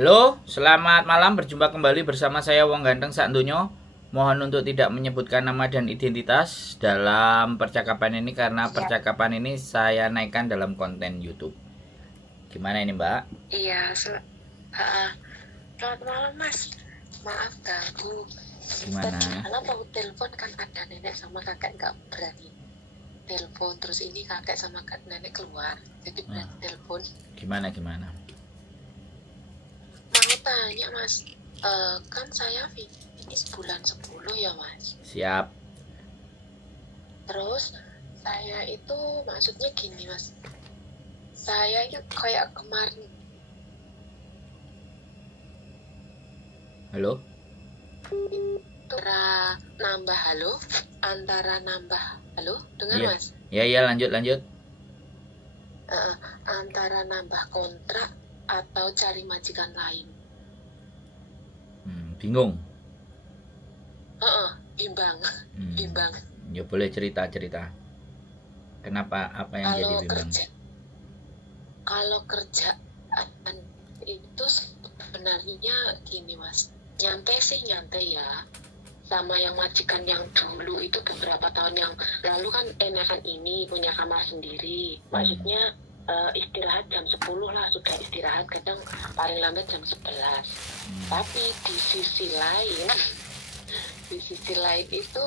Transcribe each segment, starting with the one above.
Halo, selamat malam. Berjumpa kembali bersama saya Wong Ganteng Sakdonyo. Mohon untuk tidak menyebutkan nama dan identitas dalam percakapan ini karena percakapan ini saya naikkan dalam konten YouTube. Gimana ini, Mbak? Iya, selamat malam Mas. Maaf ganggu. Gimana? Karena mau telepon kan ada nenek sama kakek nggak berani telepon. Terus ini kakek sama nenek keluar, jadi berani telepon. Gimana? Mau tanya Mas, kan saya finish bulan 10 ya Mas. Siap. Terus saya itu maksudnya gini Mas, saya itu kayak kemarin. Halo? Antara nambah halo dengar Iya. Mas? Ya, lanjut. Antara nambah kontrak atau cari majikan lain. Bingung. Bimbang. Ya boleh cerita. Kenapa? Apa yang jadi bimbang? Kalau kerjaan itu sebenarnya gini Mas, nyantai ya. Sama yang majikan yang dulu itu beberapa tahun yang lalu kan enakan ini punya kamar sendiri. Maksudnya istirahat jam 10 lah, sudah istirahat kadang paling lambat jam 11. Tapi di sisi lain itu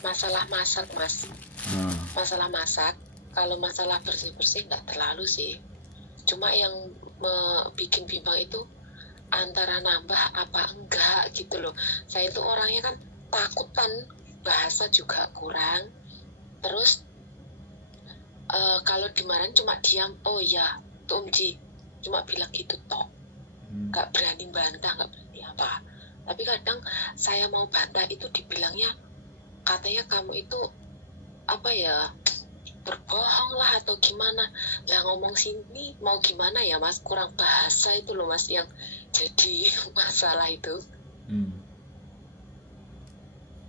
masalah masak Mas. Masalah masak, kalau masalah bersih-bersih nggak terlalu sih. Cuma yang bikin bimbang itu antara nambah apa enggak gitu loh. Saya itu orangnya kan takutan, bahasa juga kurang. Terus kalau dimarahin cuma diam, oh ya tuh Om Ji, cuma bilang gitu toh, nggak berani bantah, nggak berani apa. Tapi kadang saya mau bantah itu dibilangnya katanya kamu itu apa ya, berbohong lah atau gimana. Lah ngomong sini mau gimana ya Mas, kurang bahasa itu loh Mas yang jadi masalah itu.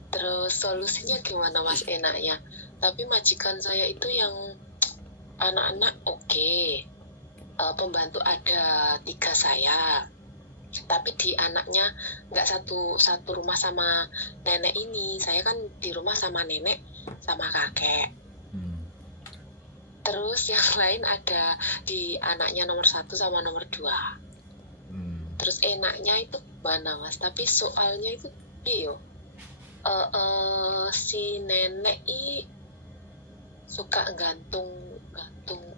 Terus solusinya gimana Mas enaknya? Tapi majikan saya itu yang anak-anak oke. Pembantu ada 3 saya. Tapi di anaknya nggak satu rumah sama nenek ini. Saya kan di rumah sama nenek sama kakek. Terus yang lain ada di anaknya nomor 1 sama nomor 2. Terus enaknya itu mana Mas? Tapi soalnya itu iyo, si nenek suka gantung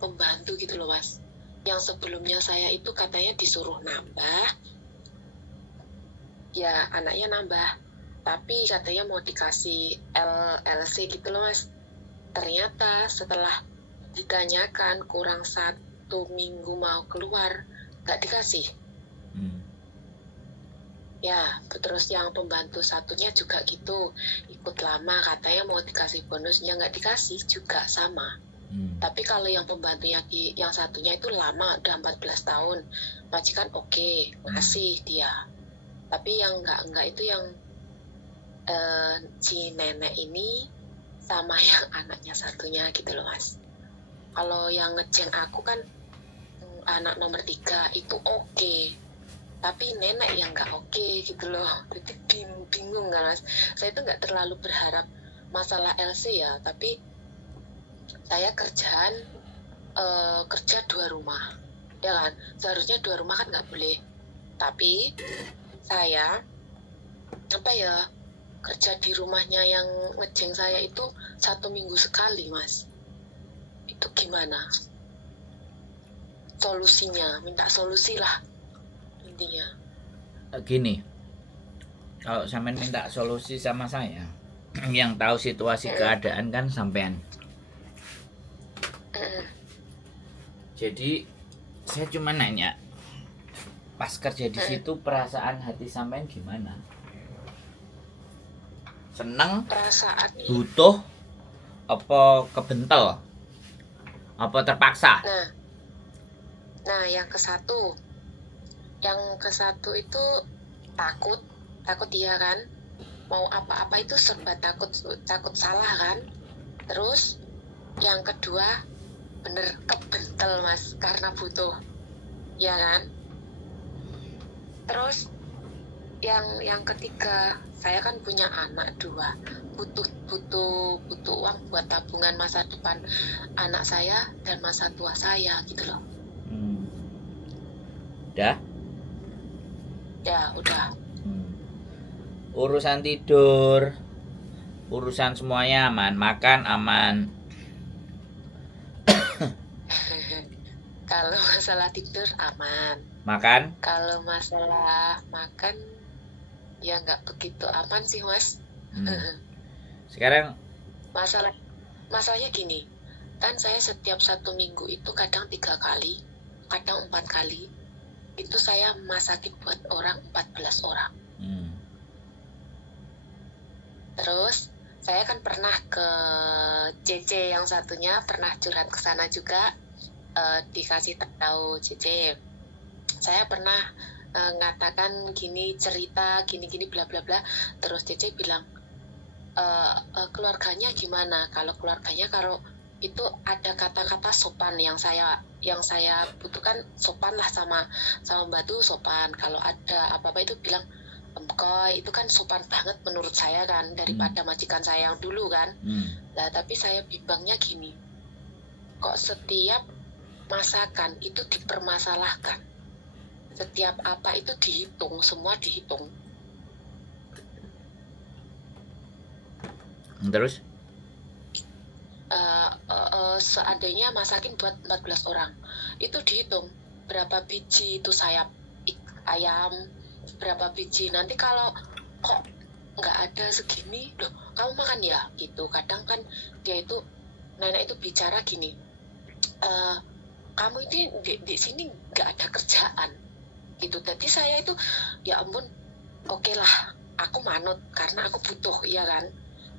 pembantu gitu loh Mas. Yang sebelumnya saya itu katanya disuruh nambah, ya anaknya nambah, tapi katanya mau dikasih LC gitu loh Mas. Ternyata setelah ditanyakan kurang 1 minggu mau keluar nggak dikasih. Ya terus yang pembantu satunya juga gitu, ikut lama katanya mau dikasih bonusnya nggak dikasih juga sama. Tapi kalau yang pembantunya yang satunya itu lama, udah 14 tahun, majikan oke, ngasih dia. Tapi yang enggak itu yang si nenek ini sama yang anaknya satunya gitu loh Mas. Kalau yang ngejeng aku kan anak nomor 3 itu oke, tapi nenek yang nggak oke gitu loh. Jadi bingung kan Mas. Saya itu nggak terlalu berharap masalah LC ya, tapi saya kerja 2 rumah ya kan. Seharusnya 2 rumah kan nggak boleh, tapi saya kerja di rumahnya yang ngejeng saya itu 1 minggu sekali Mas. Itu gimana solusinya? Minta solusi lah intinya. Gini, kalau sampean minta solusi sama saya, yang tahu situasi keadaan kan sampean. Jadi saya cuma nanya, pas kerja di situ perasaan hati sampean gimana? Seneng, perasaan butuh, apa kebentel, apa terpaksa? Nah yang ke satu itu takut dia kan, mau apa-apa itu serba takut salah kan. Terus yang kedua bener kebentel Mas, karena butuh, ya kan. Terus yang ketiga, saya kan punya anak 2, butuh uang buat tabungan masa depan anak saya dan masa tua saya gitu loh. Udah? Ya udah. Urusan tidur, urusan semuanya aman, makan aman. Kalau masalah tidur aman. Makan? Kalau masalah makan ya nggak begitu aman sih Mas. Sekarang masalahnya gini, kan saya setiap 1 minggu itu kadang 3 kali, kadang 4 kali itu saya masakin buat orang 14 orang. Terus saya kan pernah ke CC yang satunya, pernah curhat ke sana juga, dikasih tahu CC. Saya pernah ngatakan gini, cerita gini bla bla bla. Terus CC bilang, keluarganya gimana? Kalau keluarganya, kalau itu ada kata-kata sopan yang saya butuhkan, sopan lah, sama Mbak tuh sopan. Kalau ada apa-apa itu bilang Emkoy, itu kan sopan banget menurut saya kan, daripada majikan saya yang dulu kan. Nah tapi saya bimbangnya gini, kok setiap masakan itu dipermasalahkan, setiap apa itu dihitung, semua dihitung. Terus? Seandainya masakin buat 14 orang, itu dihitung berapa biji itu sayap ayam, berapa biji. Nanti kalau kok nggak ada segini, loh kamu makan ya gitu. Kadang kan dia itu, nenek itu bicara gini, kamu ini di sini nggak ada kerjaan gitu. Jadi saya itu ya ampun, oke lah, aku manut karena aku butuh, ya kan.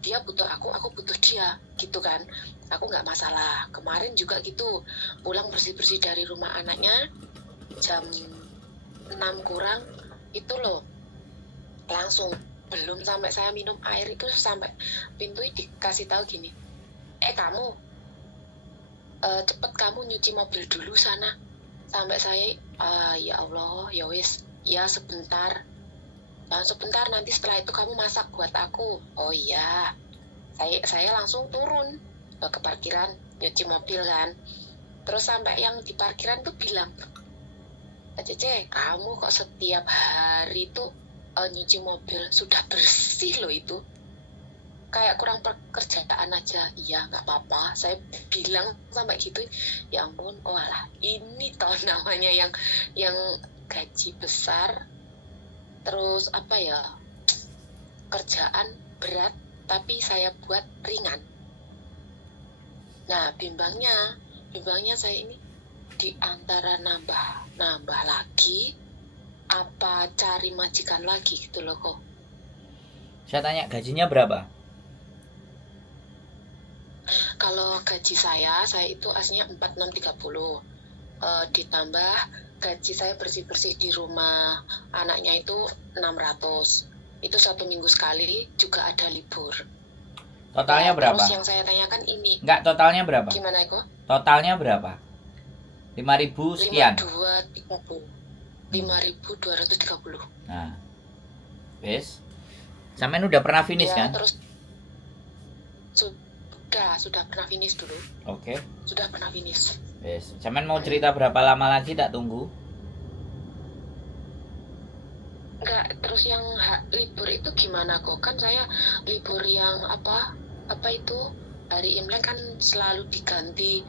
Dia butuh aku butuh dia gitu kan. Aku nggak masalah. Kemarin juga gitu, pulang bersih-bersih dari rumah anaknya jam 6 kurang itu loh, langsung belum sampai saya minum air itu sampai pintu dikasih tahu gini, kamu cepet kamu nyuci mobil dulu sana. Sampai saya ya Allah, ya wis, ya sebentar. Sebentar, nanti setelah itu kamu masak buat aku. Oh iya, saya langsung turun ke parkiran nyuci mobil kan. Terus sampai yang di parkiran tuh bilang, Cece, kamu kok setiap hari tuh nyuci mobil, sudah bersih loh itu, kayak kurang pekerjaan aja. Iya nggak apa-apa, saya bilang sampai gitu. Ya ampun, oh alah, ini toh namanya yang gaji besar, terus apa ya, kerjaan berat tapi saya buat ringan. Nah bimbangnya saya ini di antara nambah lagi apa cari majikan lagi gitu loh kok. Saya tanya, gajinya berapa? Kalau gaji saya itu aslinya 4630, ditambah gaji saya bersih-bersih di rumah anaknya itu 600. Itu 1 minggu sekali, juga ada libur. Totalnya berapa? Terus yang saya tanyakan ini. Enggak, totalnya berapa? Gimana Eko? Totalnya berapa? 5.000 sekian. 5.230. Nah, wes. Sampean udah pernah finish ya, kan? Terus sudah pernah finish dulu. Oke. Sudah pernah finish. Wes. Sampean mau cerita berapa lama lagi, tak tunggu? Enggak, terus yang libur itu gimana kok? Kan saya libur yang apa itu hari Imlek kan selalu diganti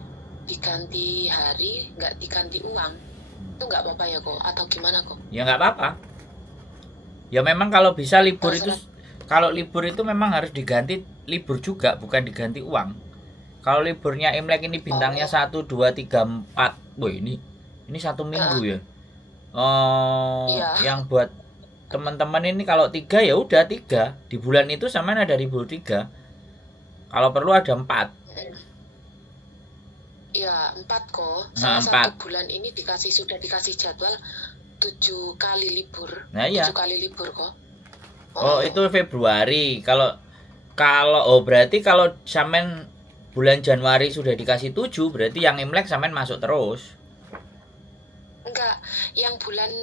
hari, nggak diganti uang. Itu nggak apa-apa ya kok? Atau gimana kok? Ya nggak apa-apa. Ya memang kalau bisa libur itu, kalau libur itu memang harus diganti libur juga, bukan diganti uang. Kalau liburnya Imlek ini bintangnya 1, 2, 3, 4. Wah ini 1 minggu ya. Iya. Yang buat teman-teman ini kalau 3 ya udah 3. Di bulan itu sama ada libur 3. Kalau perlu ada 4. Iya 4 kok. Nah, 4. 1 bulan ini sudah dikasih jadwal 7 kali libur. Nah, iya. 7 kali libur kok. Oh itu Februari. Kalau berarti kalau sampean bulan Januari sudah dikasih 7, berarti yang Imlek sampean masuk terus. Enggak, yang bulan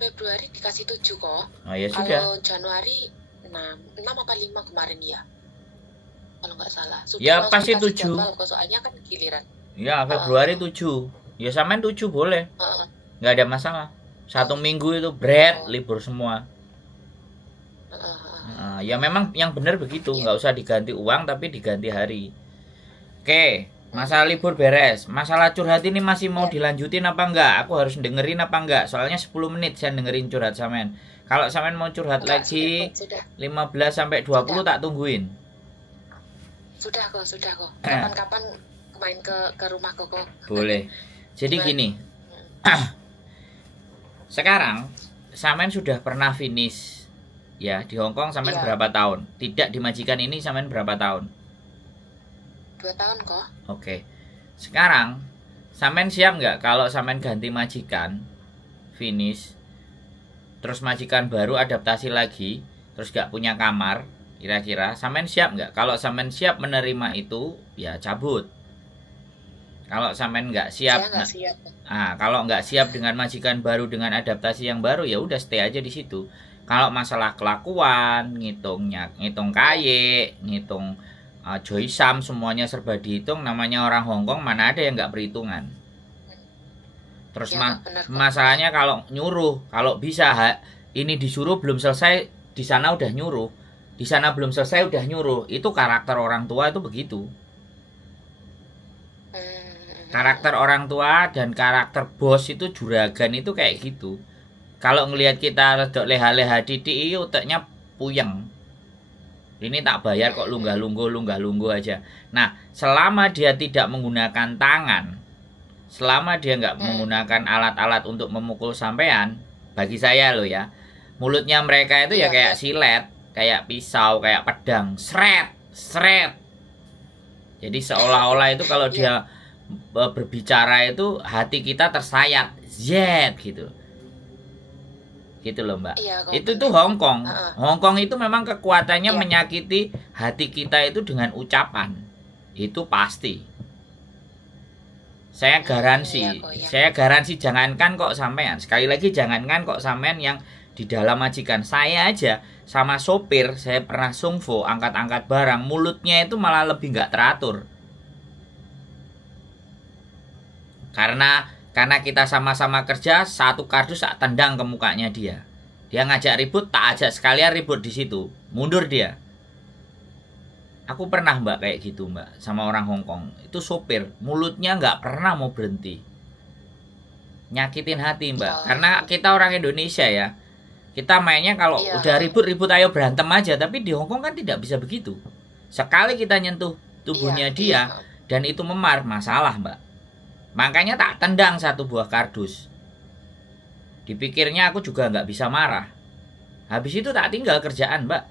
Februari dikasih 7 kok. Oh ya sudah. Kalau Januari 6 apa 5 kemarin ya. Kalau nggak salah. Sudah Ya pasti 7. Jadwal, soalnya kan giliran. Ya Februari 7. Ya sampean 7 boleh. Nggak ada masalah. 1 minggu itu libur semua. Ya memang yang benar begitu, nggak usah diganti uang tapi diganti hari. Oke, masalah libur beres. Masalah curhat ini masih mau dilanjutin apa enggak? Aku harus dengerin apa enggak? Soalnya 10 menit saya dengerin curhat sampean. Kalau sampean mau curhat lagi sudah. 15 sampai 20 tak tungguin. Sudah kok. Kapan-kapan main ke rumah kok. Boleh. Jadi gini. Sekarang sampean sudah pernah finish ya di Hong Kong sampean berapa tahun? Tidak di majikan ini sampean berapa tahun? 2 tahun kok. Oke. Sekarang sampean siap nggak kalau sampean ganti majikan finish terus majikan baru adaptasi lagi terus nggak punya kamar, kira-kira sampean siap nggak? Kalau sampean siap menerima itu ya cabut. Kalau sampean nggak siap, siap. Kalau nggak siap dengan majikan baru dengan adaptasi yang baru ya udah stay aja di situ. Kalau masalah kelakuan, ngitung kaya, ngitung joysam semuanya serba dihitung, namanya orang Hong Kong mana ada yang nggak perhitungan. Terus masalahnya kalau nyuruh, kalau bisa ini disuruh belum selesai, di sana udah nyuruh, di sana belum selesai udah nyuruh, itu karakter orang tua itu begitu. Karakter orang tua dan karakter bos itu juragan itu kayak gitu. Kalau ngelihat kita redok leha-leha titik, otaknya puyeng. Ini tak bayar kok lunggah-lungguh aja. Nah, selama dia tidak menggunakan tangan, selama dia nggak menggunakan alat-alat untuk memukul sampean, bagi saya loh ya, mulutnya mereka itu ya kayak silet, kayak pisau, kayak pedang, sret. Jadi seolah-olah itu kalau dia berbicara itu hati kita tersayat, gitu. Gitu loh Mbak. Itu tuh Hong Kong. Hong Kong itu memang kekuatannya menyakiti hati kita itu dengan ucapan. Itu pasti. Saya garansi. Saya garansi jangankan kok sampean. Sekali lagi jangankan kok sampean yang di dalam majikan. Saya aja sama sopir saya pernah sungfo angkat-angkat barang, mulutnya itu malah lebih nggak teratur. Karena kita sama-sama kerja, satu kardus tak tendang ke mukanya dia. Dia ngajak ribut, tak ajak sekalian ribut di situ. Mundur dia. Aku pernah Mbak kayak gitu Mbak, sama orang Hong Kong. Itu sopir, mulutnya nggak pernah mau berhenti. Nyakitin hati Mbak. Karena kita orang Indonesia ya. Kita mainnya kalau udah ribut-ribut ayo berantem aja. Tapi di Hong Kong kan tidak bisa begitu. Sekali kita nyentuh tubuhnya dia, dan itu memar, masalah Mbak. Makanya tak tendang satu buah kardus. Dipikirnya aku juga nggak bisa marah. Habis itu tak tinggal kerjaan Mbak.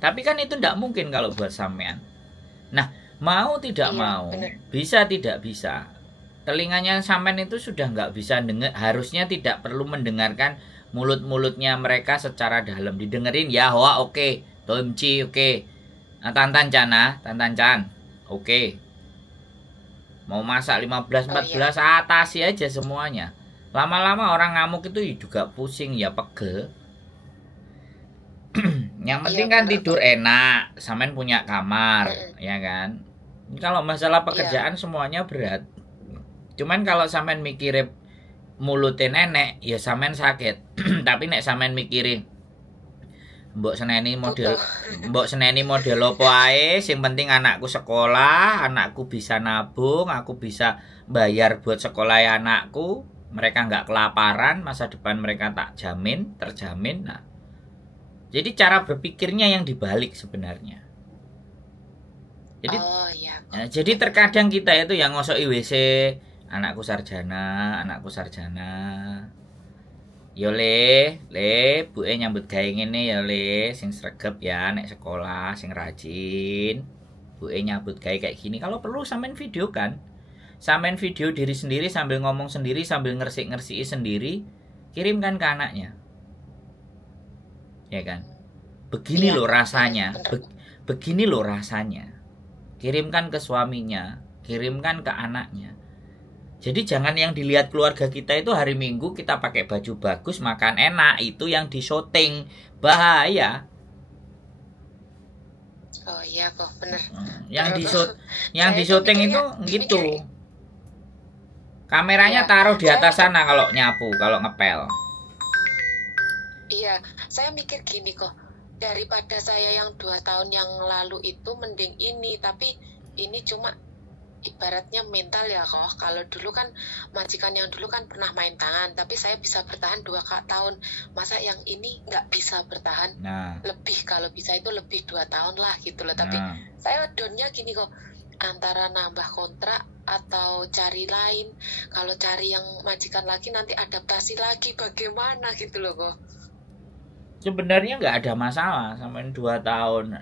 Tapi kan itu tidak mungkin kalau buat sampean. Nah, mau tidak mau, bisa tidak bisa. Telinganya sampean itu sudah nggak bisa dengar. Harusnya tidak perlu mendengarkan mulut-mulutnya mereka secara dalam. Didengerin ya, hoa oke, Tomci oke, Tantan Chan, oke. Mau masak 15-14 atasi aja semuanya. Lama-lama orang ngamuk itu juga pusing ya, pegel. Yang penting kan tidur enak, sampean punya kamar, ya kan. Kalau masalah pekerjaan semuanya berat. Cuman kalau sampean mikirin mulutnya nenek, ya sampean sakit. Tapi nek sampean mikirin mbok seneni model opo ae, sing penting anakku sekolah, anakku bisa nabung, aku bisa bayar buat sekolah anakku, mereka nggak kelaparan, masa depan mereka tak terjamin. Nah, jadi cara berpikirnya yang dibalik sebenarnya. Jadi, jadi terkadang kita itu yang ngosoki WC, anakku sarjana. Yo le, Bu nyambut gawe ngene ya le, sing sregep ya nek sekolah, sing rajin. Bu nyambut gawe kayak gini. Kalau perlu sampean video kan. Sampean video diri sendiri sambil ngomong sendiri, sambil ngersik-ngersiki sendiri, kirimkan ke anaknya. Ya kan? Begini loh rasanya. Begini loh rasanya. Kirimkan ke suaminya, kirimkan ke anaknya. Jadi jangan yang dilihat keluarga kita itu hari Minggu kita pakai baju bagus, makan enak, itu yang di-syuting. Bahaya. Oh iya kok, bener. Yang di-syuting itu gitu. Kameranya taruh di atas sana kalau nyapu, kalau ngepel. Iya, saya mikir gini kok. Daripada saya yang 2 tahun yang lalu itu mending ini, tapi ini cuma ibaratnya mental ya kok. Kalau dulu kan majikan yang dulu kan pernah main tangan, tapi saya bisa bertahan 2 tahun. Masa yang ini nggak bisa bertahan lebih, kalau bisa itu lebih 2 tahun lah gitu loh. Tapi saya downnya gini kok, antara nambah kontrak atau cari lain. Kalau cari yang majikan lagi nanti adaptasi lagi bagaimana gitu loh kok. Sebenarnya nggak ada masalah sampai 2 tahun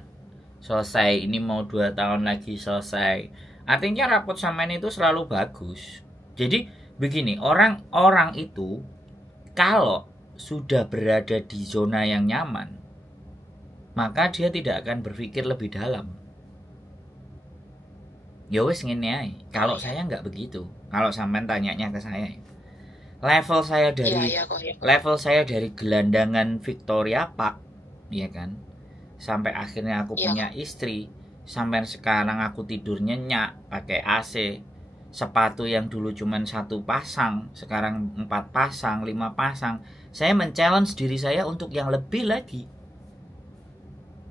selesai, ini mau 2 tahun lagi selesai. Artinya rapot sampean itu selalu bagus. Jadi begini, orang-orang itu kalau sudah berada di zona yang nyaman, maka dia tidak akan berpikir lebih dalam. Ya wes ngene ae. Kalau saya nggak begitu. Kalau sampean tanyanya ke saya, level saya dari gelandangan Victoria Park, ya kan, sampai akhirnya aku punya istri. Sampai sekarang aku tidur nyenyak pakai AC. Sepatu yang dulu cuma 1 pasang, sekarang 4 pasang, 5 pasang. Saya men-challenge diri saya untuk yang lebih lagi.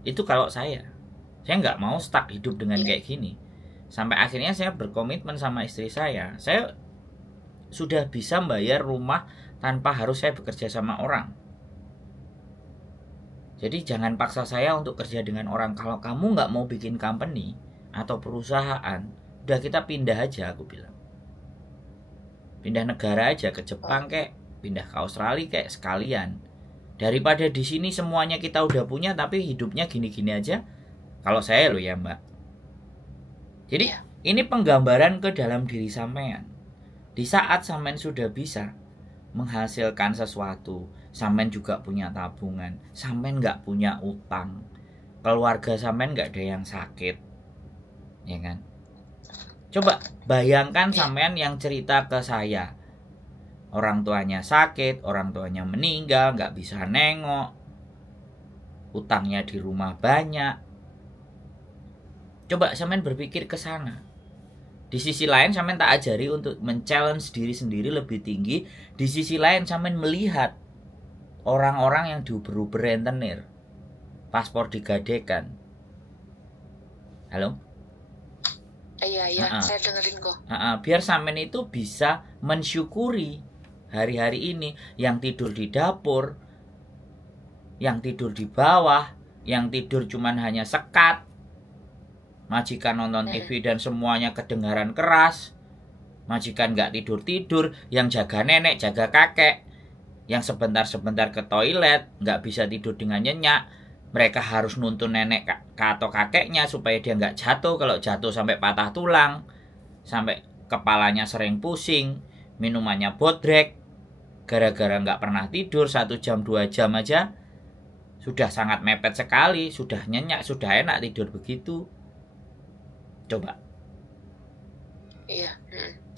Itu kalau saya nggak mau stuck hidup dengan kayak gini. Sampai akhirnya saya berkomitmen sama istri saya sudah bisa bayar rumah tanpa harus saya bekerja sama orang. Jadi jangan paksa saya untuk kerja dengan orang. Kalau kamu nggak mau bikin company atau perusahaan, udah kita pindah aja, aku bilang. Pindah negara aja, ke Jepang kek, pindah ke Australia kek, sekalian. Daripada di sini semuanya kita udah punya tapi hidupnya gini-gini aja. Kalau saya loh ya Mbak. Jadi ini penggambaran ke dalam diri sampean. Di saat sampean sudah bisa menghasilkan sesuatu, sampean juga punya tabungan, sampean nggak punya utang, keluarga sampean nggak ada yang sakit, ya kan? Coba bayangkan sampean yang cerita ke saya, orang tuanya sakit, orang tuanya meninggal, nggak bisa nengok, utangnya di rumah banyak. Coba sampean berpikir ke sana. Di sisi lain sampean tak ajari untuk men-challenge diri sendiri lebih tinggi. Di sisi lain sampean melihat orang-orang yang diuber-uber rentenir, paspor digadekan. Halo? Iya, saya dengerin kok. Biar sampean itu bisa mensyukuri hari-hari ini, yang tidur di dapur, yang tidur di bawah, yang tidur cuman hanya sekat. Majikan nonton TV dan semuanya kedengaran keras. Majikan nggak tidur-tidur, yang jaga nenek, jaga kakek, yang sebentar-sebentar ke toilet, nggak bisa tidur dengan nyenyak. Mereka harus nuntun nenek atau kakeknya supaya dia nggak jatuh. Kalau jatuh sampai patah tulang, sampai kepalanya sering pusing, minumannya bodrek, gara-gara nggak pernah tidur 1 jam 2 jam aja sudah sangat mepet sekali, sudah nyenyak, sudah enak tidur begitu. Coba. Iya.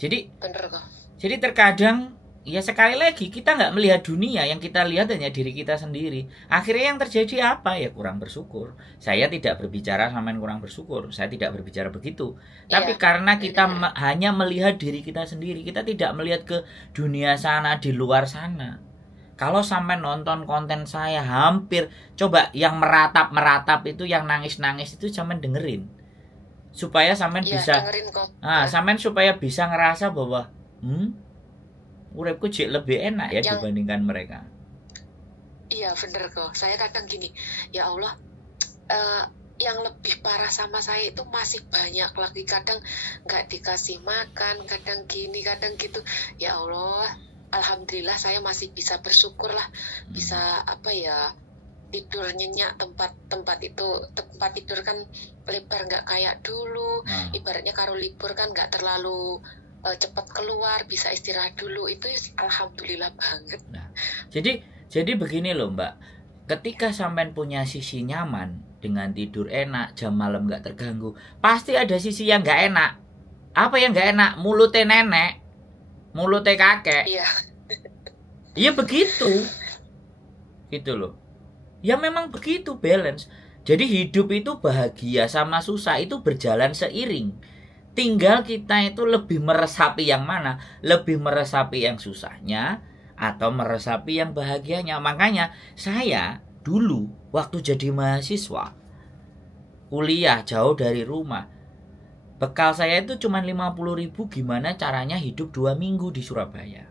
Jadi bener kok. Jadi terkadang ya sekali lagi kita nggak melihat dunia, yang kita lihat hanya diri kita sendiri. Akhirnya yang terjadi apa? Ya kurang bersyukur. Saya tidak berbicara sama yang kurang bersyukur. Saya tidak berbicara begitu. Tapi karena kita hanya melihat diri kita sendiri, kita tidak melihat ke dunia sana, di luar sana. Kalau sampai nonton konten saya hampir, coba yang meratap itu, yang nangis itu sampai dengerin. Supaya sampean bisa sampean supaya bisa ngerasa bahwa uripku jek lebih enak ya dibandingkan mereka. Iya bener kok. Saya kadang gini, ya Allah, yang lebih parah sama saya itu masih banyak lagi. Kadang nggak dikasih makan, kadang gini, kadang gitu. Ya Allah, alhamdulillah saya masih bisa bersyukur lah, bisa tidur nyenyak. Tempat tidur kan lebar, nggak kayak dulu. Ibaratnya kalau libur kan nggak terlalu cepat keluar, bisa istirahat dulu. Itu alhamdulillah banget. Jadi begini loh Mbak, ketika sampean punya sisi nyaman dengan tidur enak, jam malam nggak terganggu, pasti ada sisi yang nggak enak. Apa yang nggak enak? Mulutnya nenek. mulutnya kakek. Iya. Iya begitu. Gitu loh. Ya memang begitu balance. Jadi hidup itu bahagia sama susah itu berjalan seiring. Tinggal kita itu lebih meresapi yang mana? Lebih meresapi yang susahnya atau meresapi yang bahagianya. Makanya saya dulu waktu jadi mahasiswa kuliah jauh dari rumah, bekal saya itu cuma 50.000 gimana caranya hidup 2 minggu di Surabaya.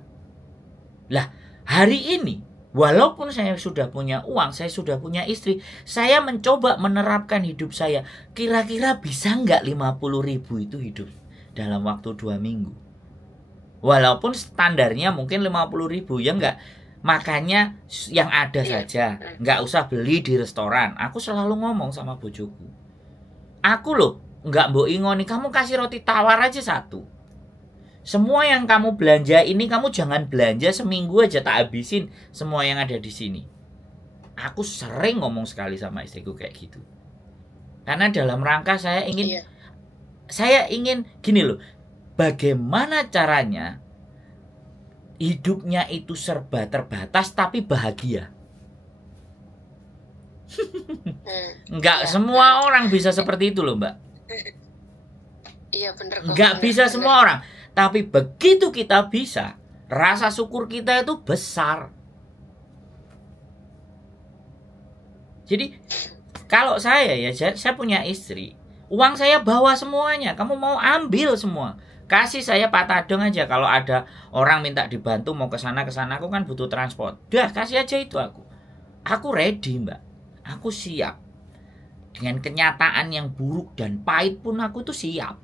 Lah hari ini walaupun saya sudah punya uang, saya sudah punya istri, saya mencoba menerapkan hidup saya. Kira-kira bisa nggak 50.000 itu hidup dalam waktu 2 minggu? Walaupun standarnya mungkin 50.000, ya enggak. Makanya yang ada saja, nggak usah beli di restoran. Aku selalu ngomong sama bojoku, aku loh nggak mbok ingoni, kamu kasih roti tawar aja 1. Semua yang kamu belanja ini kamu jangan belanja seminggu aja tak habisin semua yang ada di sini. Aku sering ngomong sekali sama istriku kayak gitu. Karena dalam rangka saya ingin gini loh, bagaimana caranya hidupnya itu serba terbatas tapi bahagia. Enggak semua orang bisa seperti itu loh, Mbak. Iya bener. Enggak bisa semua orang. Tapi begitu kita bisa, rasa syukur kita itu besar. Jadi kalau saya punya istri, uang saya bawa semuanya. Kamu mau ambil semua, kasih saya Pak Tadong aja. Kalau ada orang minta dibantu mau ke sana, aku kan butuh transport. Dah kasih aja itu aku. Aku ready, Mbak. Aku siap. Dengan kenyataan yang buruk dan pahit pun aku tuh siap.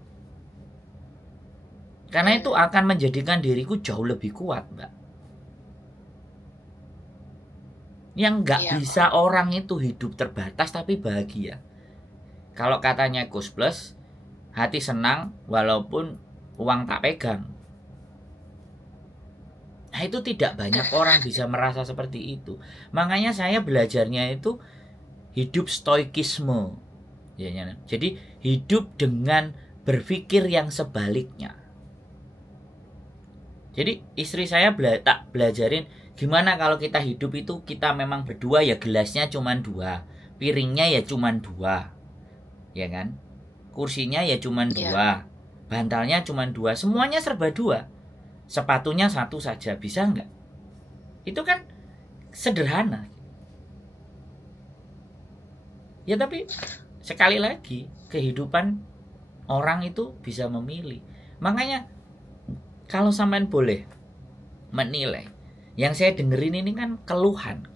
Karena itu akan menjadikan diriku jauh lebih kuat, Mbak. Yang nggak bisa orang itu hidup terbatas tapi bahagia. Kalau katanya Gus Plus, hati senang walaupun uang tak pegang. Nah itu tidak banyak orang bisa merasa seperti itu. Makanya saya belajarnya itu hidup stoikisme. Jadi hidup dengan berpikir yang sebaliknya. Jadi istri saya tak belajarin gimana kalau kita hidup itu kita memang berdua, ya gelasnya cuma 2, piringnya ya cuma 2, ya kan? Kursinya ya cuma 2, bantalnya cuma 2, semuanya serba 2, sepatunya 1 saja, bisa nggak? Itu kan sederhana. Ya tapi sekali lagi kehidupan orang itu bisa memilih. Makanya kalau sampean boleh menilai, yang saya dengerin ini kan keluhan,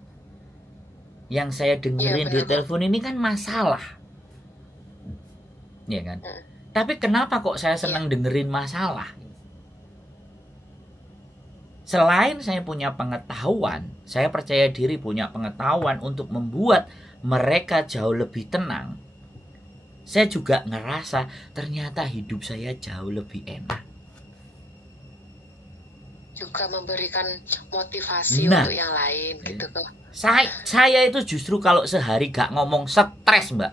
yang saya dengerin di telepon ini kan masalah, ya kan? Tapi kenapa kok saya senang dengerin masalah? Selain saya punya pengetahuan, saya percaya diri punya pengetahuan untuk membuat mereka jauh lebih tenang, saya juga ngerasa ternyata hidup saya jauh lebih enak. Juga memberikan motivasi untuk yang lain gitu tuh. Saya itu justru kalau sehari gak ngomong stres, Mbak.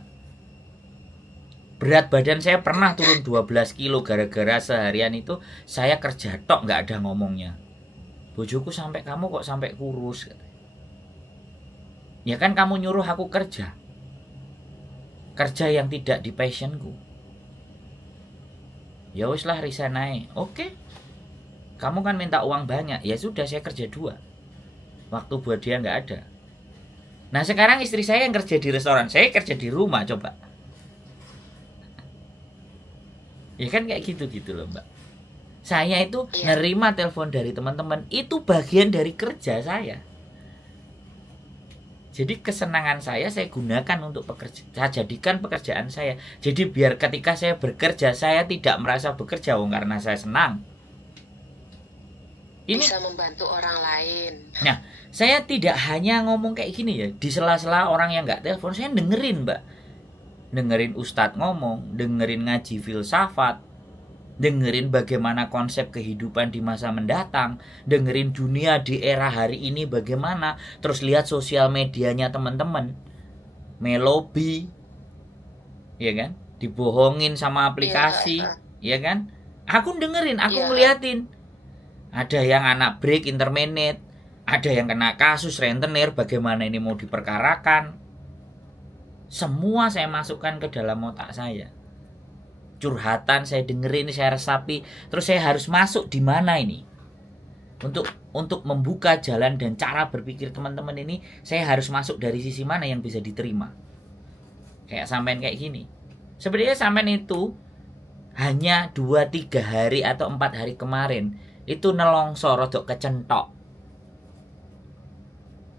Berat badan saya pernah turun 12 kilo gara-gara seharian itu saya kerja tok gak ada ngomongnya. Bojoku sampai kamu kok sampai kurus. Ya kan kamu nyuruh aku kerja. Kerja yang tidak di passionku. Ya wis lah resign aja. Oke. Kamu kan minta uang banyak, ya sudah saya kerja 2. Waktu buat dia nggak ada. Nah sekarang istri saya yang kerja di restoran, saya kerja di rumah, coba. Ya kan kayak gitu-gitu loh, Mbak. Saya itu nerima telepon dari teman-teman, itu bagian dari kerja saya. Jadi kesenangan saya gunakan untuk pekerja, saya jadikan pekerjaan saya. Jadi biar ketika saya bekerja, saya tidak merasa bekerja, karena saya senang. Ini bisa membantu orang lain. Nah, saya tidak hanya ngomong kayak gini ya. Di sela-sela orang yang nggak telepon, saya dengerin, Mbak. Dengerin ustadz ngomong, dengerin ngaji filsafat, dengerin bagaimana konsep kehidupan di masa mendatang, dengerin dunia di era hari ini bagaimana, terus lihat sosial medianya teman-teman. Melobi, ya kan? Dibohongin sama aplikasi, ya kan? Aku dengerin, aku ngeliatin. ada yang anak break interminate, ada yang kena kasus rentenir, bagaimana ini mau diperkarakan. Semua saya masukkan ke dalam otak saya. Curhatan saya dengerin, saya resapi, terus saya harus masuk di mana ini. Untuk membuka jalan dan cara berpikir teman-teman ini, saya harus masuk dari sisi mana yang bisa diterima. Kayak sampean kayak gini. Sebenarnya sampean itu hanya 2-3 hari atau 4 hari kemarin itu nelongso rodok kecentok.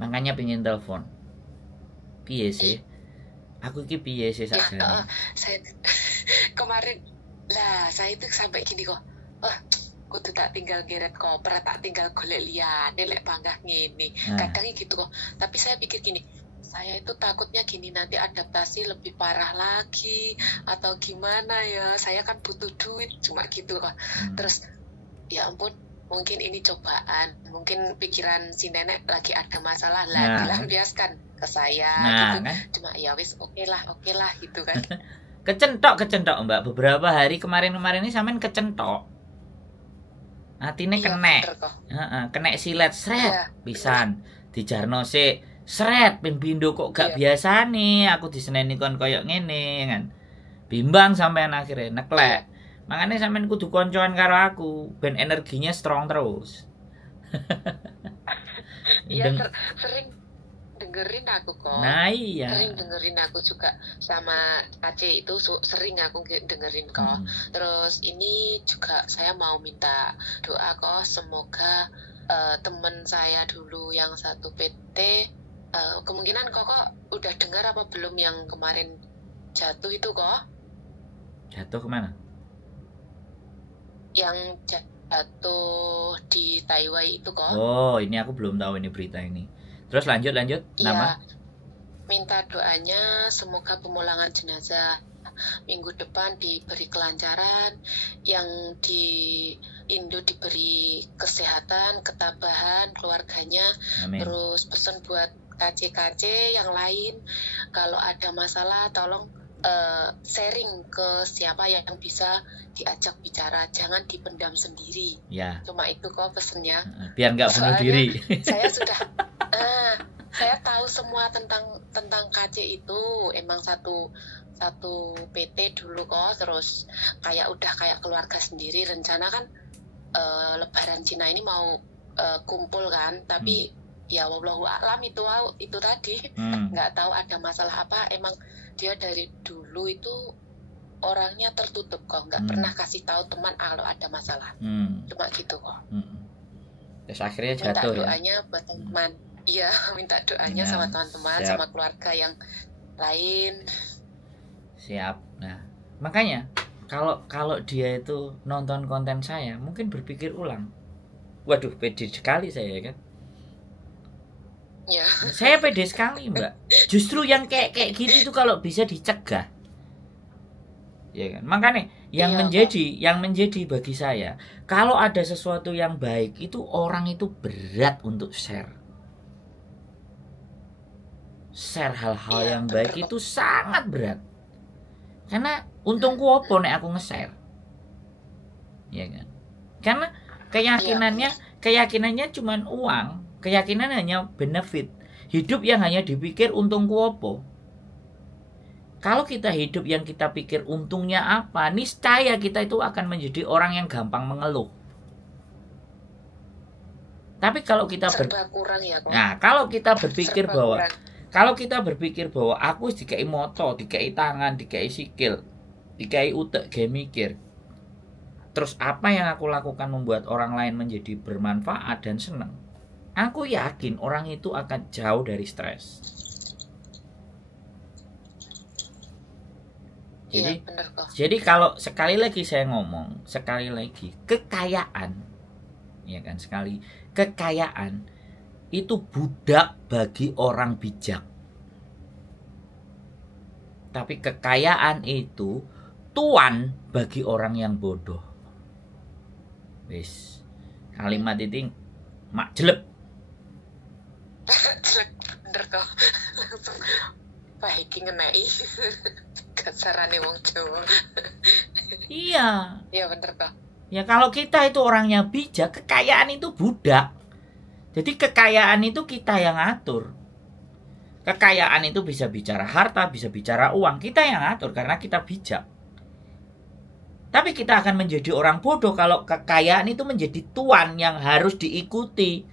Makanya pengen telepon. Piye sih? Aku ki piye sih sakjane? Ya, saya kemarin lah saya itu sampai gini kok. Kudu tak tinggal geret koper, tak tinggal golek liyane lek panggah ngene. Kadang gitu kok. Tapi saya pikir gini, saya itu takutnya gini nanti adaptasi lebih parah lagi atau gimana ya. Saya kan butuh duit cuma gitu kok. Terus ya ampun, mungkin ini cobaan. Mungkin pikiran si nenek lagi ada masalah lah, dilampiaskan ke saya gitu. Kan? Cuma ya wis oke lah gitu kan. Kecentok Mbak. Beberapa hari kemarin ini sampean kecentok. Atine kena silet sret pisan dijarno sik sret ping pindho kok gak biasa nih aku diseneni kon koyok ngene kan bimbang sampean akhirnya neklek. Makanya sampean kudu koncoan karo aku ben energinya strong terus. Iya sering dengerin aku kok. Nah iya. Sering dengerin aku juga sama Aceh itu sering aku dengerin kok. Terus ini juga saya mau minta doa kok semoga teman saya dulu yang satu PT kemungkinan kok udah dengar apa belum yang kemarin jatuh itu kok? Jatuh kemana? Yang jatuh di Taiwan itu kok. Oh ini aku belum tahu ini berita ini. Terus lanjut nama. Minta doanya semoga pemulangan jenazah minggu depan diberi kelancaran, yang di Indo diberi kesehatan, ketabahan keluarganya. Amin. Terus pesan buat KC yang lain, kalau ada masalah tolong sharing ke siapa yang bisa diajak bicara, jangan dipendam sendiri. Ya. Cuma itu kok pesennya. Biar nggak bunuh diri. Saya sudah saya tahu semua tentang KC itu, emang satu PT dulu kok, terus udah kayak keluarga sendiri. Rencana kan Lebaran Cina ini mau kumpul kan, tapi ya wallahu a'lam itu tadi nggak tahu ada masalah apa. Emang dia dari dulu itu orangnya tertutup kok, nggak pernah kasih tahu teman kalau ada masalah. Cuma gitu kok. Terus akhirnya jatuh. Minta doanya buat teman. Iya, minta doanya sama teman-teman, sama keluarga yang lain. Siap. Nah, makanya kalau dia itu nonton konten saya, mungkin berpikir ulang. Waduh, pede sekali saya kan. Ya. Saya pede sekali, Mbak. Justru yang kayak gitu itu kalau bisa dicegah. Ya kan? Makanya yang menjadi bagi saya, kalau ada sesuatu yang baik itu orang itu berat untuk share hal-hal yang baik itu sangat berat. Karena untungku apa nek aku nge-share. Ya kan? Karena keyakinannya cuman uang, keyakinan hanya benefit. Hidup yang hanya dipikir untungku apa. Kalau kita hidup yang kita pikir untungnya apa, niscaya kita itu akan menjadi orang yang gampang mengeluh. Tapi kalau kita kalau kita berpikir bahwa aku dikai moto, dikai tangan, dikai sikil, dikai utek, gawe mikir. Terus apa yang aku lakukan membuat orang lain menjadi bermanfaat dan senang? Aku yakin orang itu akan jauh dari stres. Jadi kalau sekali lagi kekayaan, ya kan, kekayaan itu budak bagi orang bijak. Tapi kekayaan itu tuan bagi orang yang bodoh. Wis, kalimat itu mak jelek. Bener kok. Langsung baik ngenai. Kasarane wong Jawa. Iya. Iya bener kok. Ya kalau kita itu orangnya bijak, kekayaan itu budak. Jadi kekayaan itu kita yang atur. Kekayaan itu bisa bicara harta, bisa bicara uang. Kita yang atur karena kita bijak. Tapi kita akan menjadi orang bodoh kalau kekayaan itu menjadi tuan yang harus diikuti.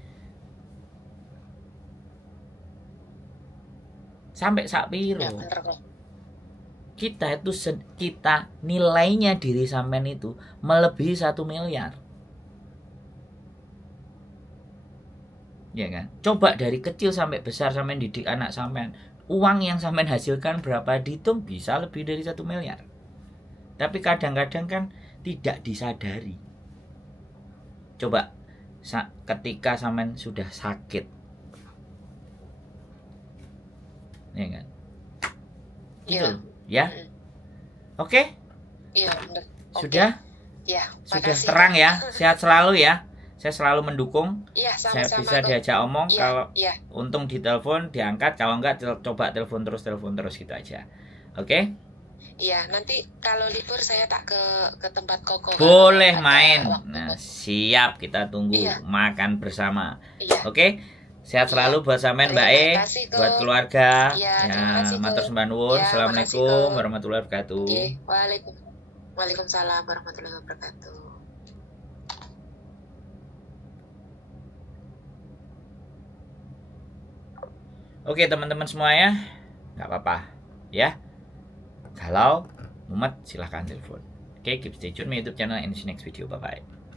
Sampai sak piro. Ya, bener kok. Kita nilainya diri sampean itu melebihi 1 miliar. Ya kan? Coba dari kecil sampai besar sampean didik anak sampean. Uang yang sampean hasilkan berapa dihitung bisa lebih dari 1 miliar. Tapi kadang-kadang kan tidak disadari. Coba ketika sampean sudah sakit. Ya kan? Itu Iya. ya. Oke? Iya, bener. Sudah? Ya, Sudah makasih. terang ya. Sehat selalu ya. Saya selalu mendukung. Iya, Saya sama-sama. bisa diajak omong. Iya, Kalau iya. untung ditelepon, diangkat. Kalau enggak, coba telepon terus gitu aja. Oke? Iya, nanti kalau libur saya tak ke tempat Koko. Boleh Ada main. waktu. Nah, siap, kita tunggu Iya. makan bersama. Iya. Oke? Sehat selalu buat sampean Mbak E, Terima kasih, Ko. buat keluarga. Iya, terima Ya, kasih, Ko. matur sembah nuwun. Ya, Assalamualaikum makasih, Ko. warahmatullahi wabarakatuh. Oke, Waalaikumsalam warahmatullahi wabarakatuh. Oke teman-teman semuanya, nggak apa-apa ya. Kalau mumet silahkan telepon. Oke, keep stay tune my YouTube channel and see you next video. Bye bye.